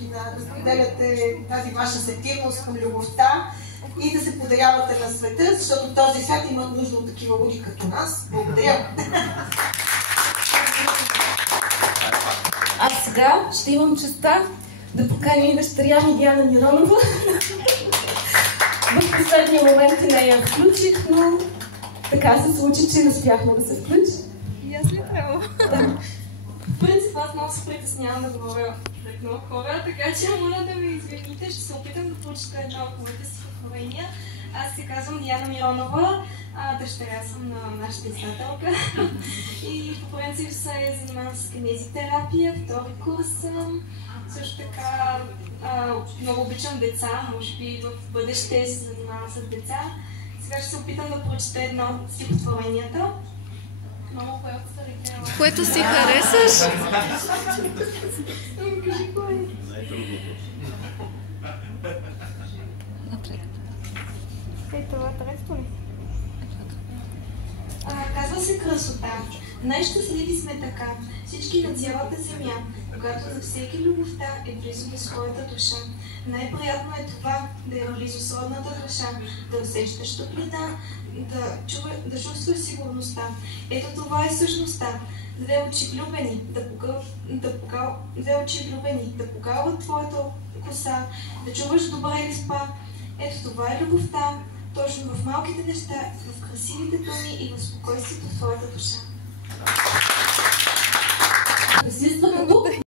да споделяте тази ваша сетивност към любовта и да се подарявате на света, защото този свят има нужда от такива луди като нас. Благодаря! А сега ще имам честта да поканя и дъщеря ми Диана Миронова. В последния момент и нея включих, но така се случи, че не успяхме да се включи. И аз ли право? Да. В принцип аз много се притеснявам да говоря пред много хора, така че моля да ме извините. Ще се опитам да прочета една от моите стихотворения. Аз се казвам Диана Миронова, дъщеря съм на нашата издателка и по принцип се занимавам с кинезитерапия, втори курс съм. Също така много обичам деца, може би в бъдеще се занимавам с деца. Сега ще се опитам да прочета едно от стихотворенията. Много което си харесаш? Кажи кой. Това трето ли? Казва се красота. Най-щастливи сме така, всички на цялата земя, когато за всеки любовта е близо до своята душа. Най-приятно е това да е близо с родната душа, да усещаш топлина, да чувстваш сигурността. Ето това е същността. Две очи влюбени да покалват твоята коса, да чуваш добре или спа. Ето това е любовта, точно в малките неща, в красивите думи и в спокойствието в твоята душа.